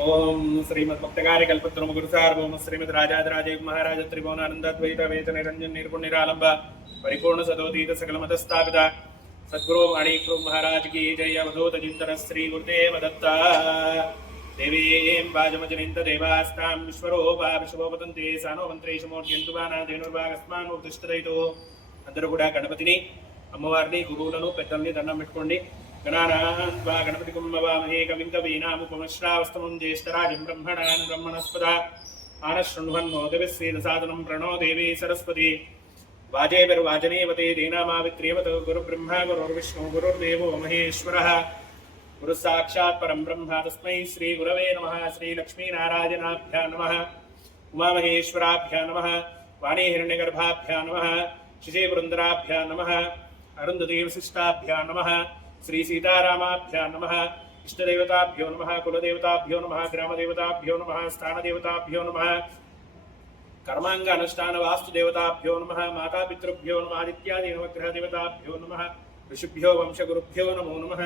ओम श्रीमद्भक्तकार्य कल्पत्रम गुरुसार्वभौम श्रीमद राजाधिराज महाराज त्रिभुवनानंदद्वैत वेद निरंजन निर्गुण निरालंब परिपूर्ण सदोदीत सकल मत स्थापित सद्गुरु मणिकृ महाराज की जय अवधूत चिंतन श्री गुरुदेव दत्ता देवीं वाजमजनिंत देवास्तां विश्वरूपा विश्वोपतन्ते सानो मंत्रेश मूर्त्यन्तु बाना धेनुर्भागस्मान् ఉతిష్ఠితైతో అందరూ కూడా గణపతిని అమ్మవారిని గురువులను పెద్దల్ని దండం పెట్టుకోండి. गणानान्त्वा गणपतिं नमामहे कविं कवीनामुपमश्रावस्तमं ज्येष्ठराजं ब्रह्मणान् ब्रह्मणस्पद आनशृण्वन्नोदविश्वेदसादनं प्रणो देवी सरस्वती वाजेभिर्वाजनेवते दीनामावित्र्यवत गुरुब्रह्मा गुरुर्विष्णु गुरुर्देवो महेश्वरः गुरुसाक्षात् परं ब्रह्म तस्मै श्रीगुरवे नमः. श्रीलक्ष्मीनारायणाभ्यां नमः. उमामहेश्वराभ्यां नमः. वाणीहिरण्यगर्भाभ्यां नमः. शिशेपुरन्दराभ्यां नमः. अरुन्धतीवशिष्टाभ्यां नमः. श्री सीतारामाभ्यां नमः. इष्टदेवताभ्यो नमः. कुलदेवताभ्यो नमः. ग्रामदेवताभ्यो नमः. स्थानदेवताभ्यो नमः. कर्मांग अनुष्ठान वास्तुदेवताभ्यो नमः. मातापितृभ्यो नमः. आदित्यादि नवग्रहदेवताभ्यो नमः. ऋषिभ्यो वंशगुरुभ्यो नमो नमः.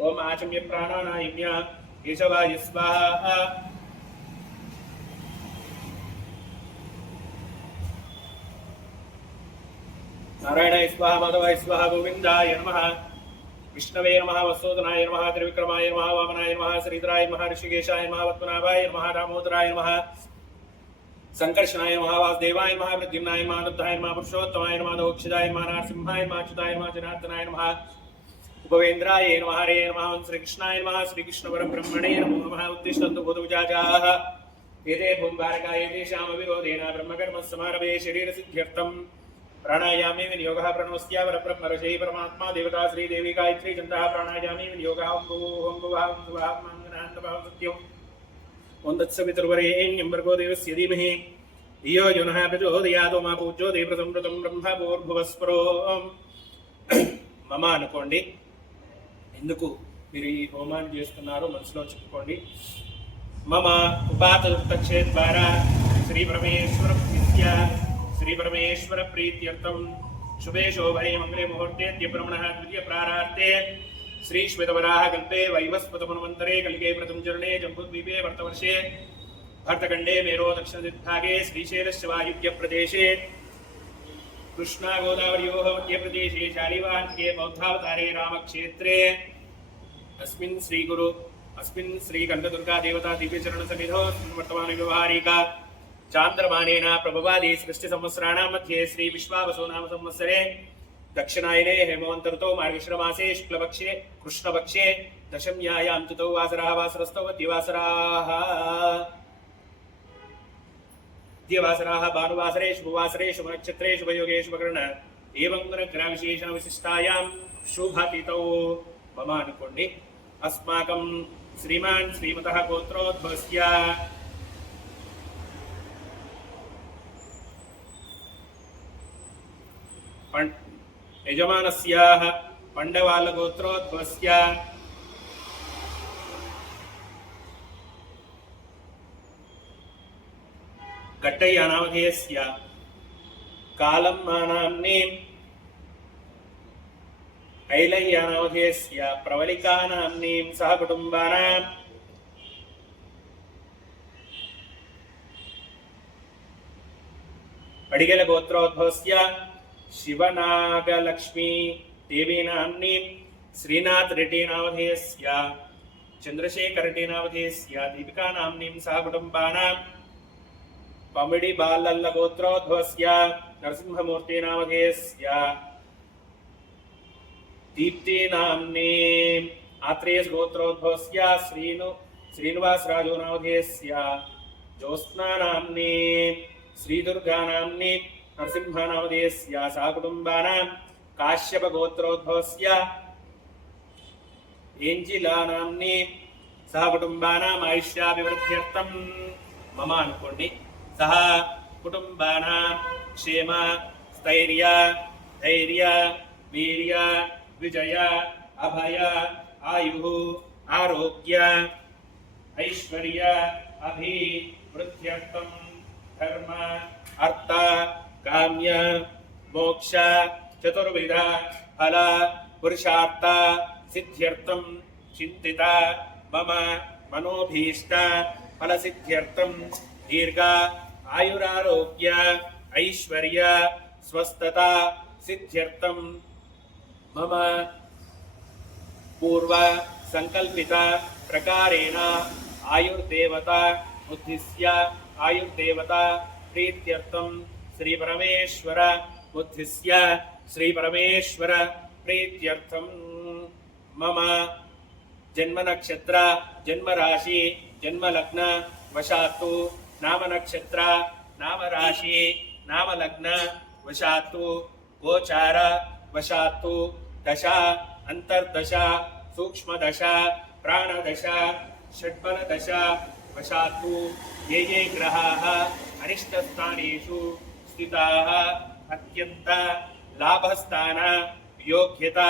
ओम आचम्य प्राणानायम्य केशवाय स्वाहा. नारायणाय स्वाहा. माधवाय स्वाहा. गोविंदाय नमः. विष्णवे नमः. वसुदनाय नमः. त्रिविक्रमाय नमः. वामनाय नमः. श्रीधराय नमः. ऋषिकेशाय नमः. पद्मनाभाय नमः. दामोदराय नमः. संकर्षणाय नमः. वासुदेवाय नमः. प्रद्युम्नाय नमः. अनिरुद्धाय नमः. पुरुषोत्तमाय नमः. दोक्षिताय नमः. नरसिंहाय नमः. अच्युताय नमः. जनार्दनाय नमः. उपवेन्द्राय नमः. हरे नमः. श्रीकृष्णाय नमः. श्रीकृष्णपरब्रह्मणे नमो नमः. उत्तिष्ठन्तु भूतविजाताः एते भूम्बारकाय तेषामविरोधेन ब्रह्मकर्मसमारभे शरीरसिद्ध्यर्थम् प्राणायामे विनियोगः. प्रणवस्या परब्रह्मर्षि परमात्मा देवता श्रीदेवी गायत्री चन्द्रः. प्राणायामे विनियोगः. ओं भुवः ओं सुवः मंगनान्तभाव सत्यम्. ओं तत्सवितुर्वरेण्यं भर्गो देवस्य धीमहि धियो यो नः प्रचोदयात्. मा पूज्यो देवसंवृतं ब्रह्म भूर्भुवस्परो మమ అనుకోండి. ఎందుకు మీరు ఈ హోమాన్ని చేస్తున్నారో మనసులో చెప్పుకోండి. మమ ఉపాతక్షే ద్వారా శ్రీ పరమేశ్వర ప్రీత్య శ్రీ పరమేశ్వర ప్రీత్యర్థం శుభే శోభనే మంగళే ముహూర్తే ద్యబ్రహ్మణः ద్వితీయ ప్రారార్తే శ్రీ శ్వేతవరాహ కల్పే వైవస్వత మన్వంతరే కలిగే ప్రథమ చరణే జంబుద్వీపే వర్తవర్షే భరతఖండే మేరో దక్షిణ దిగ్భాగే శ్రీశైలस्य వాయువ్య ప్రదేశే कृष्णा गोदावरयोः मध्य प्रदेशे शालिवाहनके बौद्धावतारे रामक्षेत्रे अस्मिन् श्री कनकदुर्गा देवता दिव्यचरण सन्निधौ वर्तमान व्यवहारिका चांद्रमानेन प्रभवादि सृष्टि संवत्सराणां मध्ये श्री विश्वावसु नाम संवत्सरे दक्षिणायने हेमवन्तर्तो मार्गशीर्षमासे शुक्लपक्षे कृष्णपक्षे दशम्यायां तिथौ वासरः वासरस्तौ दिवासराः दिवासराः भानुवासरे शुभवासरे शुभनक्षत्रे शुभयोगे शुभकर्ण एवं ग्रहविशेषण विशिष्टायां शुभतिथौ मम अनुकोंडि. अस्माकं श्रीमान् श्रीमतः गोत्रोद्भवस्य यजमानस्याः पंडवाल गोत्रोद्भवस्य घट्टय्य नामधेयस्य कालम्मानाम्नि ऐलय्य नामधेयस्य प्रवलिकानाम्नि सह कुटुम्बानां अडिगल गोत्रोद्भवस्य शिवनागलक्ष्मी देवी नाम्नि श्रीनाथ रेड्डी नामधेयस्य चंद्रशेखर रेड्डी नामधेयस्य दीपिका नाम्नि सह कुटुम्बानां पमिडी बालल्ल गोत्रोद्भवस्य नरसिंहमूर्ति नामधेयस्य दीप्ति नाम्नि आत्रेय गोत्रोद्भवस्य श्रीनिवास राजो नामधेयस्य ज्योत्स्ना नाम्नि श्रीदुर्गा नाम्नि नरसिंह नामधेयस्य सहकुटुम्बानां काश्यप गोत्रोद्भवस्य एंजिला नाम्नि सहकुटुम्बानाम् आयुष्याभिवृद्ध्यर्थं मम अनुकोंडि. सह कुटुम्बानां क्षेम स्थैर्य धैर्य वीर्य विजय अभय आयुः आरोग्य ऐश्वर्य अभिवृद्ध्यर्थं धर्म अर्थ काम्य मोक्ष चतुर्विध फल पुरुषार्थ सिद्ध्यर्थं चिंतिता मम मनोभीष्ट फलसिद्ध्यर्थं दीर्घ आयुरारोग्य ऐश्वर्य स्वस्थता सिद्ध्यर्थं मम पूर्व संकल्पित प्रकारेण आयुर्देवता उद्दिश्य आयुर्देवता प्रीत्यर्थं श्री परमेश्वर उद्दिश्य श्री परमेश्वर प्रीत्यर्थं मम जन्म नक्षत्र जन्म राशि जन्म लग्न वशातु नाम नक्षत्र नाम राशि नाम लग्न वशातु गोचार वशातु दशा अंतर्दशा सूक्ष्म दशा प्राण दशा षड्बल दशा वशातु ये ग्रहाः अनिष्टस्थानेषु स्थिताः अत्यंत लाभस्थान योग्यता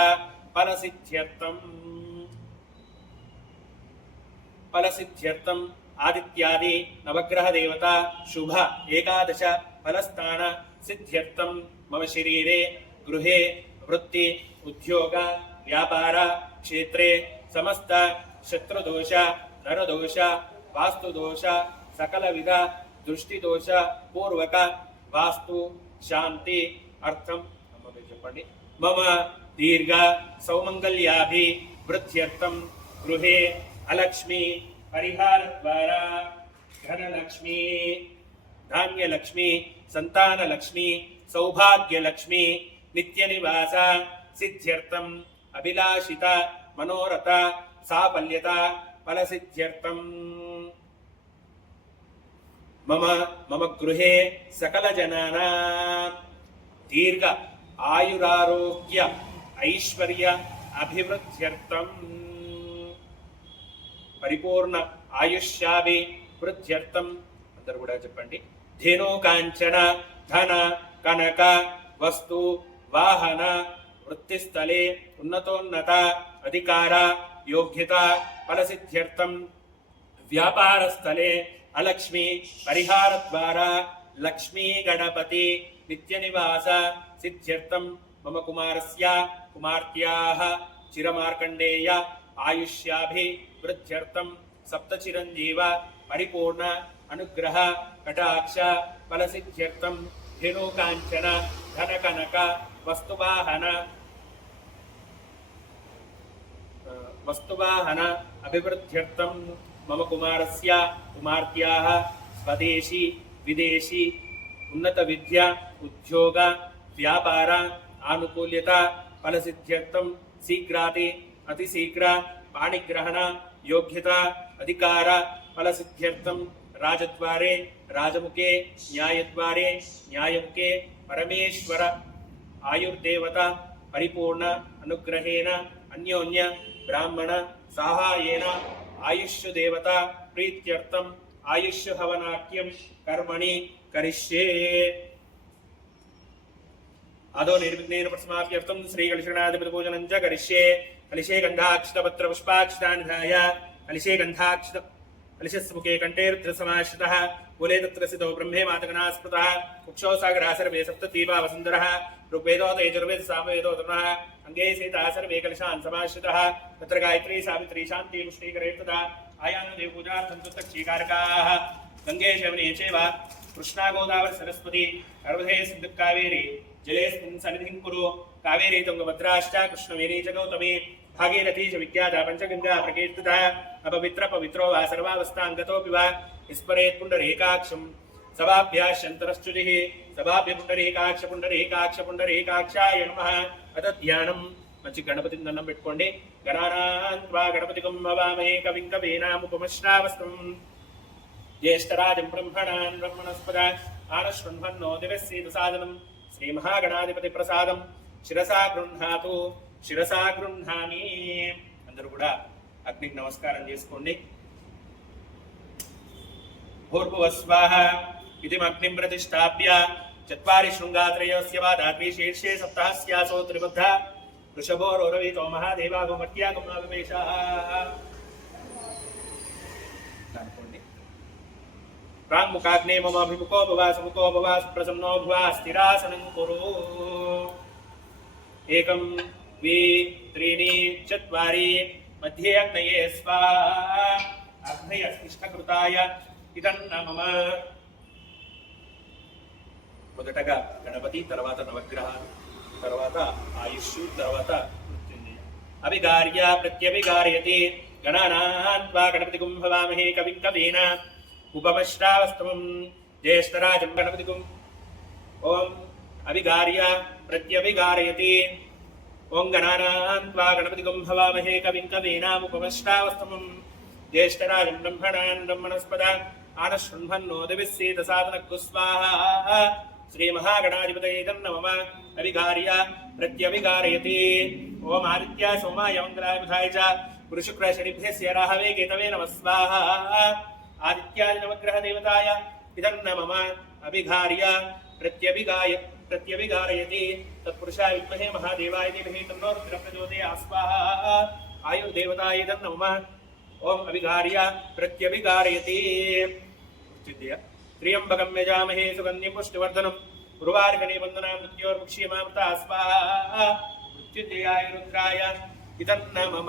फलसिद्ध्यर्थं आदित्यादि नवग्रह देवता शुभ एकादश फलस्थान सिद्ध्यर्थं मम शरीरे गृहे वृत्ति उद्योग व्यापार क्षेत्रे समस्त शत्रुदोष नरदोष वास्तुदोष सकलविध दृष्टिदोष पूर्वक वास्तु शांति अर्थम मम दीर्घ सौमंगल्याभि वृद्ध्यर्थं गृहे अलक्ष्मी परिहार द्वारा धनलक्ष्मी धान्यलक्ष्मी संतानलक्ष्मी सौभाग्यलक्ष्मी नित्यनिवास सिद्ध्यर्थं अभिलाषित मनोरथ साफल्यता फलसिद्ध्यर्थं मम मम गृहे सकलजनानां दीर्घ आयुरारोग्य ऐश्वर्य अभिवृद्ध्यर्थं परिपूर्ण आयुष्याभिवृद्ध्यर्थं अंदर కూడా చెప్పండి धेनु कांचन धन कनक वस्तु वाहन वृत्तिस्थले उन्नतोन्नत अधिकार योग्यता फलसिद्ध्यर्थं व्यापार स्थले अलक्ष्मी परिहार द्वारा लक्ष्मी गणपति नित्यनिवास सिद्ध्यर्थं मम कुमारस्य कुमार्त्याः चिरमार्कण्डेय आयुष्याभिवृद्ध्यर्थं सप्तचिरञ्जीव परिपूर्ण अनुग्रह कटाक्ष फलसिद्ध्यर्थं धेनु कांचन धन कनक वस्तुवाहन अभिवृद्ध्यर्थं मम कुमारस्य कुमार्त्याः स्वदेशी विदेशी उन्नत विद्या उद्योग व्यापार आनुकूल्यता फलसिद्ध्यर्थं शीघ्राति अतिशीघ्र पाणिग्रहण योग्यता अधिकार फलसिद्ध्यर्थं राजद्वारे राजमुखे न्यायद्वारे न्यायमुखे परमेश्वर आयुर्देवता परिपूर्ण अनुग्रहेण अन्योन्य ब्राह्मण साहाय्येन आयुष्य देवता प्रीत्यर्थं आयुष्य हवनाख्यं कर्मणि करिष्ये आदौ निर्विघ्नेन प्रसमाप्त्यर्थं श्री कलिशगणाधिपति पूजनं च करिष्ये कलिशे गन्धाक्षतपत्र पुष्पाक्षतानिधाय कलिशे गन्धाक्षत कलिशस्य मुखे कंठे रुद्रसमाश्रितः मूले तत्र स्थितो ब्रह्मे मातगणा स्मृतः कुक्षौ सागरः सर्वे सप्तद्वीपा वसुन्धरः ऋग्वेदो यजुर्वेद सामवेदो तरुणः अंगे सीता सर्वे कलशान् समाश्रितः तत्र गायत्री सावित्री शान्ति पुष्टिकरेतदा आयानु देवपूजार्थं तक्षीकारकाः गंगे शबरी चैव कृष्णा गोदावरी सरस्वती नर्मदे सिन्धु कावेरी जलेऽस्मिन् सन्निधिं कुरु कावेरी तुंगभद्राश्च कृष्णवेणी च गौतमी भागीरथी च विख्याता पंचगंगा प्रकीर्तिता अपवित्र पवित्रो वा सर्वावस्थांगतोऽपि वा स्मरेत् पुण्डरीकाक्षं सभाभ्याश्चन्तरश्चुतिः सभाभ्य पुण्डरीकाक्षाय नमः अथ ध्यानं మంచి గణపతిని దండం పెట్టుకోండి గణానాన్వా గణపతికం భవామహే కవిం కవీనాముపమశ్రావస్తం జ్యేష్ఠరాజం బ్రహ్మణాన్ బ్రహ్మణస్పద ఆనశృణ్వన్నో దివస్సీదసాదనం శ్రీ మహాగణాధిపతి ప్రసాదం శిరసా గృహ్ణాతు శిరసా గృహ్ణామి అందరూ కూడా అగ్నికి నమస్కారం చేసుకోండి భూర్భువస్వాహ ఇదిమగ్నిం ప్రతిష్టాప్య చత్వారి శృంగాత్రయస్య వాదాత్రి శీర్షే సప్తహస్యాసో త్రిబద్ధ వృషభోరవీతో మహాదేవాగో మట్యాగమావివేశః ప్రాంగుకాగ్నే మమ అభిముఖో భవ సముఖో భవ ప్రసన్నో భవ స్థిరాసనం కురు ఏకం ద్వి త్రీణి చత్వారి मध्ये अग्नये स्वाहा కృతాయ ఇదన్న మమ. మొదటగా గణపతి, తర్వాత నవగ్రహాలు, తర్వాత ఆయుష్, తర్వాత మృత్యుంజయ. అవిగార్య ప్రత్యవిగార్యతి గణానాన్వా గణపతిగుం భవామహే కవిం కవీన ఉపమశ్రావస్తమం. జ్యేష్ఠరాజం గణపతిగుం. ఓం అవిగార్య ప్రత్యవిగార్యతి. ఓం గణానాన్వా గణపతిగుం భవామహే కవిం కవీన ఉపమశ్రావస్తమం. జ్యేష్ఠరాజం బ్రహ్మణాన్ బ్రహ్మణస్పద ఆనశృణ్వన్నోదవిస్సేత సాధనకు స్వాహా. శ్రీమహాగణాధిపతయే నమః. అవిగార్య ప్రత్యవిగారయతి. ఓం ఆదిత్య సోమాయ మంగళాయ బుధాయ చ గురు శుక్ర శనిభ్యస్య రాహవే కేతవే నమః స్వాహా. ఆదిత్యాది నవగ్రహ దేవతాయ ఇదం నమః. అవిగార్య ప్రత్యవిగారయతి. తత్పురుషాయ విద్మహే మహాదేవాయ ధీమహి తన్నో రుద్రః ప్రచోదయాత్ స్వాహా. ఆయుర్దేవతాయ ఇదం నమః. ఓం అవిగార్య ప్రత్యవిగారయతి. త్ర్యంబకం యజామహే సుగంధిం పుష్టివర్ధనం. గురువార్గణే వందనా మృత్యోర్ముక్ష్యమామృతా స్వాహా. మృత్యుంజయాయ రుద్రాయ ఇదం నమః.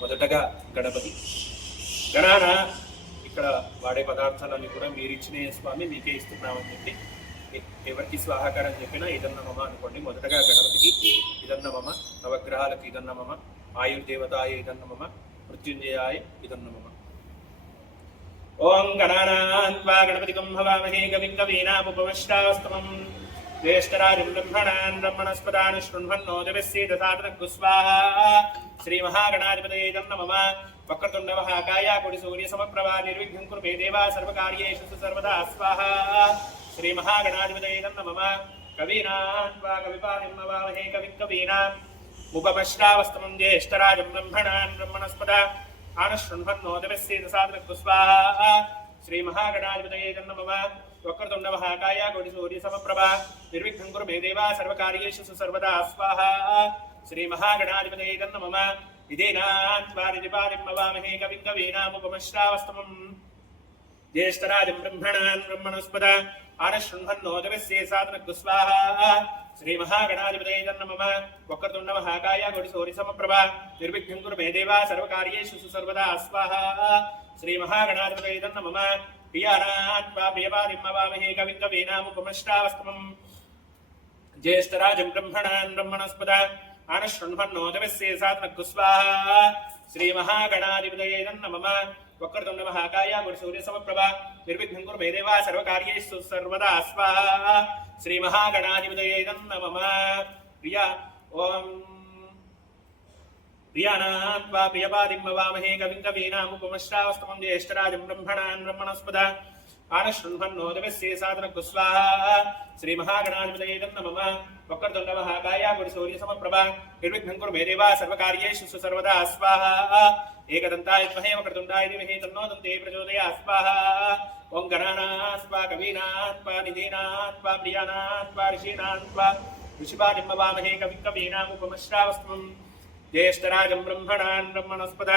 మొదటగా గణపతి. గణాన ఇక్కడ వాడే పదార్థాలన్నీ కూడా మీరు ఇచ్చిన స్వామి మీకే ఇస్తున్నామని చెప్పి ఎవరికి స్వాహాకారం చెప్పినా ఇదన్న మమ అనుకోండి. మొదటగా గణపతికి ఇదన్న మమ, నవగ్రహాలకు ఇదన్న మమ, ఆయుర్దేవతాయ ఇదన్న మమ, మృత్యుంజయాయ ఇదన్న మమ. ఓం గణానాన్వా గణపతిగుం భవామహే కవిం కవీనాముపమశ్రావస్తమం. జ్యేష్ఠరాజం బ్రహ్మణాన్ బ్రహ్మణస్పదాన్ శృణ్వన్నోదవిస్సేత సాధనకు స్వాహా. శ్రీమహాగణాధిపతయే నమః. వక్రతుండ మహాకాయ కోటి సూర్య సమప్రభా నిర్విఘ్నం కురు మే దేవా సర్వకార్యేషు సర్వదా స్వాహా. శ్రీమహాగణాధిపతయే నమః. కవీనాన్వా కవిపాదిం నమామహే కవిం కవీనాముపమశ్రావస్తమం. జ్యేష్ఠరాజం బ్రహ్మణాన్ బ్రహ్మణస్పద ఆనశృణ్వన్నోదవిస్సేత సాధనకు స్వాహా. శ్రీమహాగణాధిపతయే నమః. వక్రతుండ మహాకాయ కోటి సూర్య సమప్రభా నిర్విఘ్నం కురు మే దేవా సర్వకార్యేషు సర్వదా స్వాహా. శ్రీమహాగణాధిపతయే నమః. విదేనాన్వారిపాదిం నమామహే కవిం కవీనాముపమశ్రావస్తమం. జ్యేష్ఠరాజం బ్రహ్మణాన్ బ్రహ్మణస్పద ఆనశృణ్వన్నోదవిస్సేత సాధనకు స్వాహా. శ్రీమహాగణాధిపతయే నమః. వక్రతుండ మహాకాయ కోటి సూర్య సమప్రభా నిర్విఘ్నం కురు మే దేవా సర్వకార్యేషు సర్వదా స్వాహా. శ్రీమహాగణాధిపతయే నమః. ప్రియానాన్వా ప్రియపాదిం నమామహే కవిం కవీనాముపమశ్రావస్తమం. జ్యేష్ఠరాజం బ్రహ్మణాన్ బ్రహ్మణస్పద ఆనశృణ్వన్నోదవిస్సేత సాధనకు స్వాహా. శ్రీమహాగణాధిపతయే నమః. వక్రతుండ మహాకాయ కోటి సూర్య సమప్రభా నిర్విఘ్నం కురు మే దేవా సర్వకార్యేషు సర్వదా స్వాహా. శ్రీమహాగణాధిపతయే నమః. ఓం ప్రియానాన్వా ప్రియపాదిం నమామహే కవిం కవీనాముపమశ్రావస్తమం. జ్యేష్ఠరాజం బ్రహ్మణాన్ బ్రహ్మణస్పద ఆనశృణ్వన్నోదవిస్సేత సాధనకు స్వాహా. శ్రీమహాగణాధిపతయే నమః. వక్రతుండ మహాకాయ కోటి సూర్య సమప్రభా నిర్విఘ్నం కురు మే దేవా సర్వకార్యేషు సర్వదా స్వాహా. ఏకదంతాయ విద్మహే వక్రతుండాయ ధీమహి తన్నో దంతే ప్రచోదయాత్ స్వాహా. ఓం గణానాన్వా కవీనాన్వా నిధీనాన్వా ప్రియానాన్వా ఋషీనాన్వా ఋషిపాదిం నమామహే కవిం కవీనాముపమశ్రావస్తమం. జ్యేష్ఠరాజం బ్రహ్మణాన్ బ్రహ్మణస్పద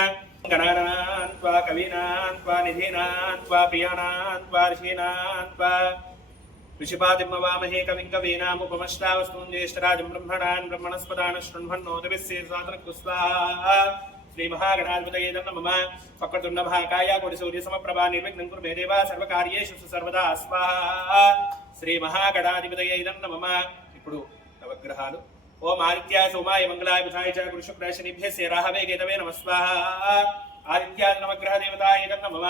గణానాన్వా కవీనాన్వా నిధీనాన్వా ప్రియానాన్వా ఋషీనాన్వా ఋషిపాదిం నమామహే కవిం కవీనాముపమశ్రావస్తమం. జ్యేష్ఠరాజం బ్రహ్మణాన్ బ్రహ్మణస్పదాన శృణ్వన్నోదవిస్సేత సాధనకు స్వాహా. శ్రీమహాగణాధిపతయే నమః. వక్రతుండ మహాకాయ కోటి సూర్య సమప్రభా నిర్విఘ్నం కురు మే దేవా సర్వకార్యేషు సర్వదా స్వాహా. శ్రీమహాగణాధిపతయే నమః. ఇప్పుడు నవగ్రహాలు. ఓం ఆదిత్యాయ సోమాయ మంగళాయ బుధాయ చ గురు శుక్ర శనిభ్యస్య రాహవే కేతవే నమః స్వాహా. ఆదిత్యాది నవగ్రహ దేవతాయ నమః.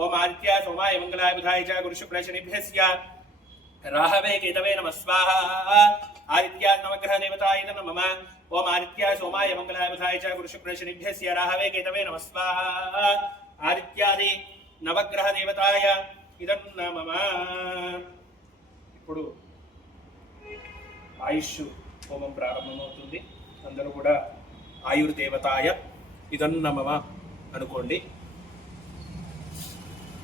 ఓం ఆదిత్యాయ సోమాయ మంగళాయ బుధాయ చ గురు శుక్ర శనిభ్యస్య రాహవే కేతవే నమః స్వాహా. ఆదిత్యాది నవగ్రహ దేవతాయ నమః. ఓం ఆదిత్యాయ సోమాయ మంగళాయ బుధాయ చ గురు శుక్ర శనిభ్యస్య రాహవే కేతవే నమః స్వాహా. ఆదిత్యాది నవగ్రహ దేవతాయ ఇదం నమః. ఇప్పుడు ఆయుష్ హోమం ప్రారంభమవుతుంది. అందరూ కూడా ఆయుర్దేవతాయ ఇదం నమః అనుకోండి.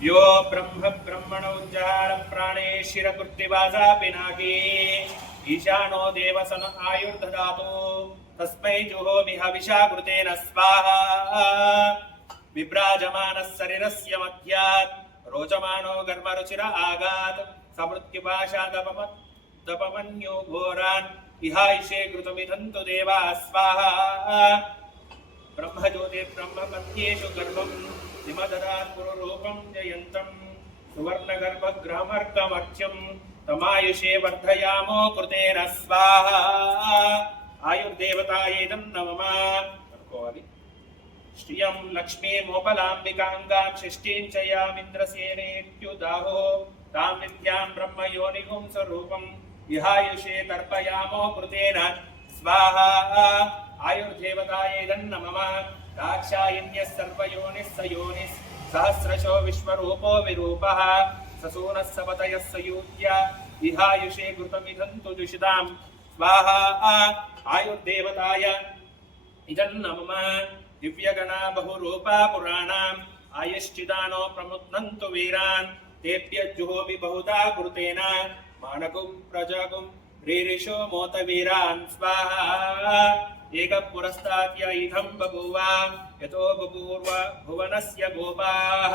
यो ब्रह्म ब्रह्मणोज्जार प्राणे शिरकृत्तिवासा पिनाकी ईशानो देवसन आयुर्दधातु तस्मै जुहोमि हविषा कृतेन स्वाहा. विभ्राजमानः शरीरस्य मध्यात् रोचमानो गर्भरुचिर आगात् समृत्युपाशादपमन्यो घोरान् इहायिषे कृतमिदन्तु देवा स्वाहा ब्रह्मज्योति ब्रह्मपत्येषु गर्भं हिमददात् पुरुरूपं जयन्तं सुवर्णगर्भग्रामर्कमर्च्यं तमायुषे वर्धयामो कृतेन स्वाहा आयुर्देवतायै नमः అనుకోవాలి श्रियं लक्ष्मीमोपलाम्बिकाङ्गां षष्ठीं च यामिन्द्रसेनेत्युदाहो तां विद्यां ब्रह्मयोनिगुं स्वरूपं विहायुषे तर्पयामो कृतेन स्वाहा आयुर्देवतायै नमः दाक्षायण्यः सर्वयोनिः स योनिः सहस्रशो विश्वरूपो विरूपः ससूनः सपतयः सयूज्य विहायुषे घृतमिदन्तु दुषितां स्वाहा आयुर्देवताय नमः दिव्यगणा बहुरूपा पुराणाम् आयुश्चिदानो प्रमुद्नन्तु वीरान् तेभ्यज्जुहोमि बहुधा कृतेन मानकुं प्रजकुं रीरिषो मोतवीरान् स्वाहा एकः पुरस्ताद्य इदं बभूव यतो बभूव भुवनस्य गोपाः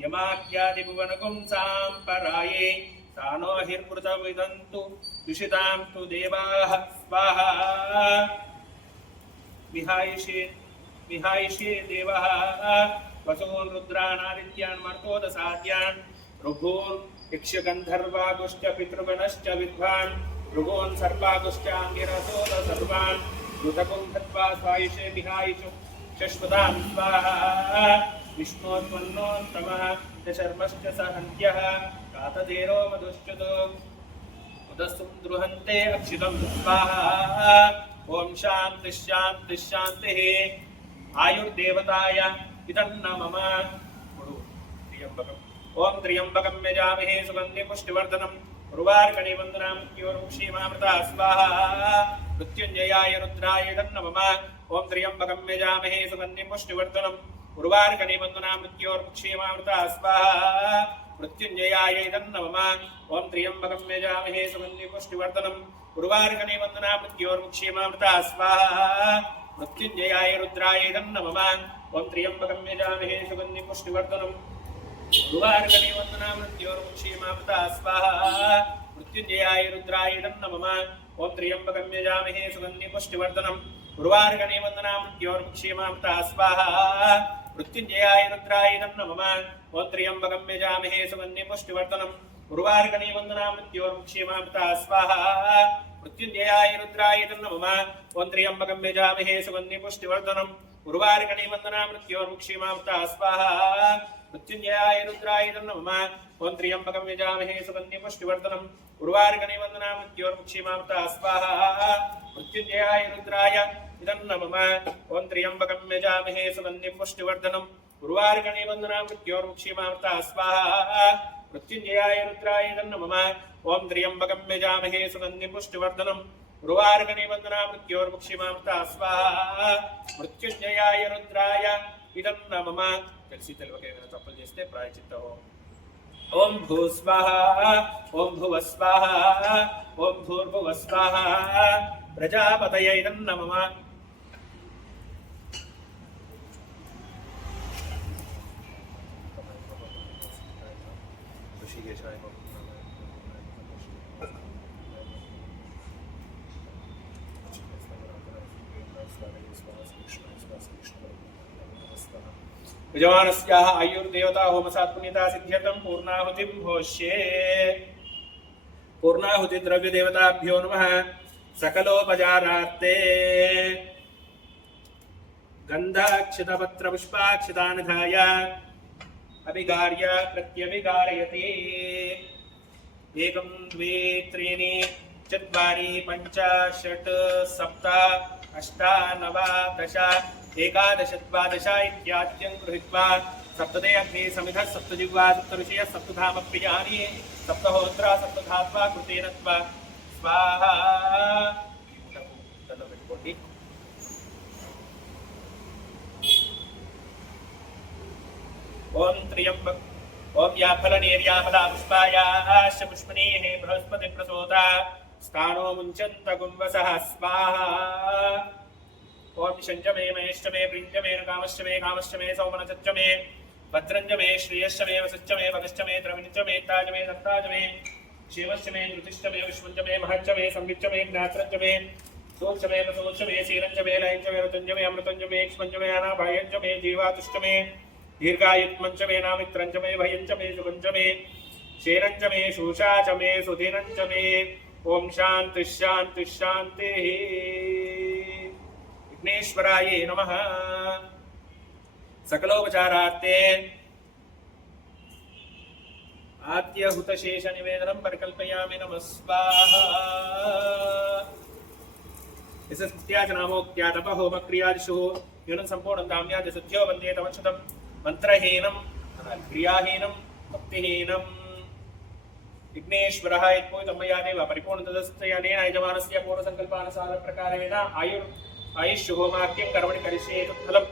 यमाख्यादिभुवनकुं साम्पराये तानो हिर्मृतमिदन्तु दुषितां तु देवाः स्वाहा विहायिषे देवः वसून् रुद्रानादित्यान् मर्तोदसाद्यान् ऋभून् यक्षगन्धर्वागुश्च पितृगणश्च विद्वान् ऋभून् सर्वागुश्चाङ्गिरसोद सर्वान् ऋतकुं धत्वा स्वायुषे विहायिषु शश्वतां स्वाहा विष्णोत्पन्नोत्तमः च शर्मश्च सहन्त्यः कातदेरो मधुश्चतो उदस्सुं द्रुहन्ते अक्षितं स्वाहा ओम शांति शांति शांति आयुर्देवताय इदं नमः ओम त्र्यंबकं यजामहे सुगंधि पुष्टिवर्धनम् उर्वारुकनिबन्धनां मृत्योर्मुक्षीमामृता स्वाहा मृत्युञ्जयाय रुद्राय इदं नमः ओम त्र्यंबकं यजामहे सुगंधि पुष्टिवर्धनम् उर्वारुकनिबन्धनां मृत्योर्मुक्षीमामृता स्वाहा मृत्युञ्जयाय इदं नमः ओम त्र्यंबकं यजामहे सुगंधि पुष्टिवर्धनम् उर्वारुकनिबन्धनां मृत्योर्मुक्षीमामृता स्वाहा मृत्युञ्जयाय रुद्राय इदं नमः ओम त्र्यंबकं यजामहे सुगंधि पुष्टिवर्धनम् उर्वारुकनिबन्धनां मृत्योर्मुक्षीमामृता स्वाहा मृत्युञ्जयाय रुद्राय इदं नमः ओम त्र्यंबकं यजामहे सुगंधि पुष्टिवर्धनम् उर्वारुकनिबन्धनां मृत्योर्मुक्षीमामृता स्वाहा मृत्युञ्जयाय रुद्राय इदं नमः ओम त्र्यंबकं यजामहे सुगंधि पुष्टिवर्धनम् उर्वारुकनिबन्धनां मृत्योर्मुक्षीमामृता स्वाहा मृत्युञ्जयाय रुद्राय इदं नमः ओम त्र्यंबकं यजामहे सुगंधि पुष्टिवर्धनम् उर्वारुकनिबन्धनां मृत्योर्मुक्षीमामृता स्वाहा मृत्युञ्जयाय रुद्राय इदं नमः ओम त्र्यंबकं यजामहे सुगंधि पुष्टिवर्धनम् उर्वारुकनिबन्धनां मृत्योर्मुक्षीमामृता स्वाहा मृत्युञ्जयाय रुद्राय इदं नमः ओम त्र्यंबकं यजामहे सुगंधि पुष्टिवर्धनम् उर्वारुकनिबन्धनां मृत्योर्मुक्षीमामृता स्वाहा मृत्युञ्जयाय रुद्राय इदं नमः ओम त्र्यंबकं यजामहे सुगंधि पुष्टिवर्धनम् उर्वारुकनिबन्धनां मृत्योर्मुक्षीमामृता स्वाहा मृत्युञ्जयाय रुद्राय इदं नमः తెలిసి తెలియక ఏమైనా తప్పులు చేస్తే ప్రాయచిత్తం ఓం భూ స్వాహ ఓం భువ స్వాహ ఓం భూర్భువ స్వాహ ప్రజాపతయై నమః ఋషికేశాయ यजमानस्याः आयुर्देवता होमसात् पुण्यता सिद्ध्यर्थं पूर्णाहुतिं भोष्ये पूर्णाहुति द्रव्य देवताभ्यो नमः सकलोपचारार्थे गन्धाक्षतपत्र पुष्पाक्षतानधाय अभिगार्य प्रत्यभिगारयति एकं द्वे त्रीणि चत्वारि पञ्च षट् सप्त अष्ट नव दश एकादश द्वादश इत्याद्यं गृहीत्वा सप्तदे अग्ने समिधः सप्तजिह्वा सप्तऋषयः सप्तधाम प्रियाणि सप्तहोत्रा सप्तधात्वा कृतेन त्वा स्वाहा ओम त्र्यंबक ओम याफलनेर्याफला पुष्पायाश्च पुष्पनेः बृहस्पति प्रसोदा स्थानो मुञ्चन्त गुंवसः स्वाहा ओम शंजमे महेश्चमे प्रिंजमे कामश्चमे कामश्चमे सौमनसच्चमे भद्रंजमे श्रेयश्चमे वसच्चमे भगश्चमे द्रविणचमे ताजमे दत्ताजमे शिवश्चमे धृतिश्चमे विश्वंजमे महच्चमे संविच्चमे ज्ञात्रंजमे सोक्षमे सोक्षमे सीरंजमे लयंजमे रतंजमे अमृतंजमे एक्ष्मंजमे अनाभायंजमे जीवातुष्टमे दीर्घायुत्मंजमे नामित्रंजमे भयंजमे सुगंजमे शेरंजमे शूषाचमे सुधीरंजमे ओम शांति शांति शांति। विघ्नेश्वराय नमः। सकलोपचारार्थे आद्यहुतशेष निवेदनं परिकल्पयामि। नमः स्वाहा। यस्याचनामोक्त्या तपहोमक्रियादिषु न्यूनं सम्पूर्णं दाम्याद्य सद्यो वन्दे तवच्छतं मन्त्रहीनं क्रियाहीनं भक्तिहीनं। विघ्नेश्वरः यत्पूजितं मया देव परिपूर्णतदस्तयनेन यजमानस्य पूर्वसङ्कल्पानुसारप्रकारेण आयुष्होमाख्यं कर्मणि करिष्ये तत्फलं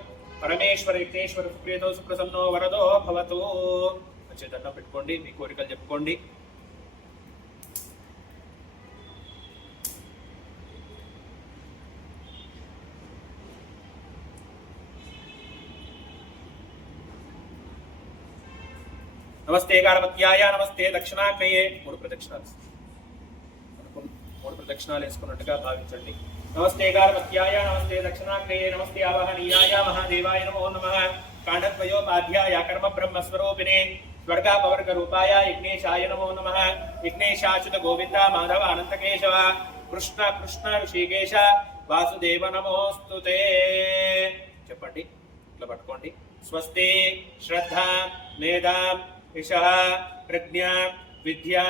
परमेश्वर विघ्नेश्वर सुप्रीतो सुप्रसन्नो वरदो भवतु। अच्छे దండం పెట్టుకోండి, మీ కోరికలు చెప్పుకోండి। नमस्ते गाणपत्याय नमस्ते दक्षिणाग्नये మూడు ప్రదక్షిణాలు వేసుకున్నట్టుగా భావించండి। नमस्ते गाणपत्याय नमस्ते दक्षिणाग्नये नमस्ते आवाहनीयाय महादेवाय नमो नमः। काण्डद्वयोपाध्याय कर्म ब्रह्म स्वरूपिणे स्वर्गापवर्ग रूपाय विघ्नेशाय नमो नमः। विघ्नेशाच्युत गोविंद माधव अनंत केशव कृष्ण कृष्ण ऋषिकेश वासुदेव नमोस्तुते చెప్పండి। ఇట్లా పట్టుకోండి। స్వస్తి శ్రద్ధ మేధా యశః ప్రజ్ఞా విద్యా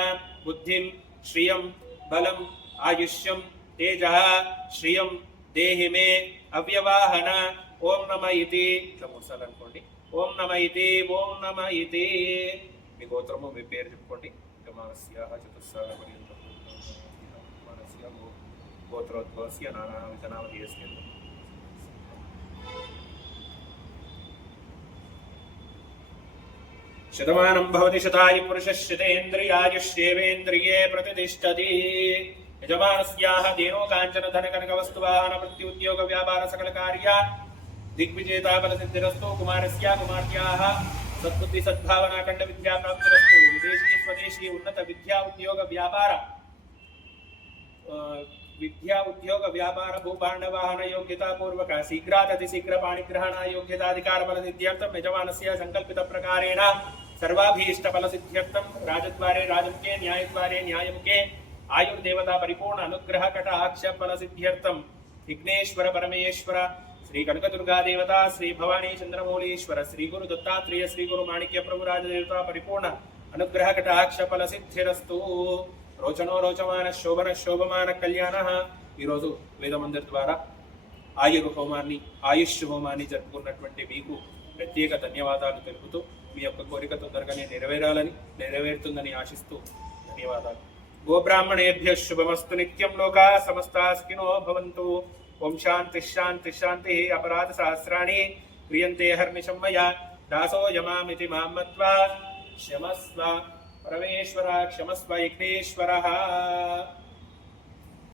బుద్ధిం శ్రియం బలం ఆయుష్యం तेजः श्रियं देहि मे अव्यवाहन। ओम नमः इति మూడుసార్లు అనుకోండి। ఓం నమ ఇతి ఓం నమ ఇతి। మీ గోత్రము మీ పేరు చెప్పుకోండి। మానస్యాః చతుస్సాగ పర్యంతం మానస్య గోత్రోద్భవస్య నానావిధనామధేయస్య। శతమానం భవతి శతాయు పురుషः శతేంద్రియాయుష్యేవేంద్రియే ప్రతిష్టతి। यजमानस्याः देनो कांचन धन कनक वस्तुवाहन प्रत्युद्योग व्यापार सकल कार्य दिग्विजेता बलसिद्धिरस्तु। कुमारस्य कुमार्याः सद्बुद्धि सद्भावना खंड विद्या प्राप्तिरस्तु। विदेशी स्वदेशी उन्नत विद्या उद्योग व्यापार भूपांडवाहन योग्यता पूर्वक शीघ्रातिशीघ्र पाणिग्रहण योग्यताधिकार बल सिद्ध्यर्थं यजमानस्य संकल्पित प्रकारेण सर्वाभीष्ट बल सिद्ध्यर्थं राजद्वारे राजमुखे न्यायद्वारे न्यायमुखे आयुर्देवता परिपूर्ण अनुग्रह कटाक्ष फल सिद्ध्यर्थम विघ्नेश्वर परमेश्वर श्री कनकदुर्गा देवता श्री भवानी चंद्रमौलीश्वर श्री गुरु दत्तात्रेय श्री गुरु माणिक्य प्रभु राजदेवता परिपूर्ण अनुग्रह कटाक्ष फल सिद्धिरस्तु। रोचनो रोचमान शोभन शोभमान कल्याण। ఈరోజు వేద మందిర్ ద్వారా ఆయుష్ హోమాన్ని జరుపుకున్నటువంటి మీకు ప్రత్యేక ధన్యవాదాలు తెలుపుతూ మీ యొక్క కోరిక తొందరగానే నెరవేరుతుందని ఆశిస్తూ ధన్యవాదాలు। गोब्राह्मणेभ्यः शुभमस्तु नित्यं लोकाः समस्ताः सुखिनो भवन्तु। ओम शांति शांति शांति। अपराध सहस्राणि क्रियन्ते हर्निशं मया दासो यमामिति मां मत्वा क्षमस्व परमेश्वर क्षमस्व विघ्नेश्वरः।